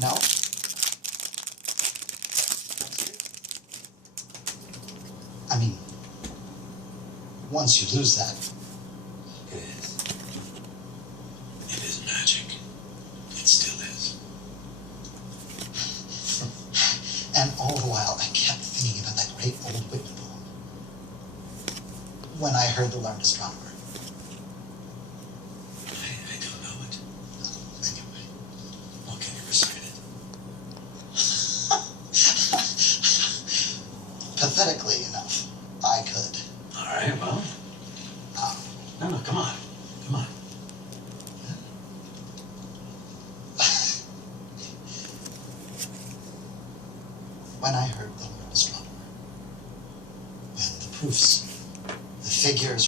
No? I mean, once you lose that... It is. It is magic. It still is. And all the while, I kept thinking about that great old Whitney poem. When I heard the learned astronomer. I don't know it. Anyway. Well, can you recite it? Pathetically enough, I could. All right, well. No, come on. Come on. When I heard the learned astronomer, when the proofs, the figures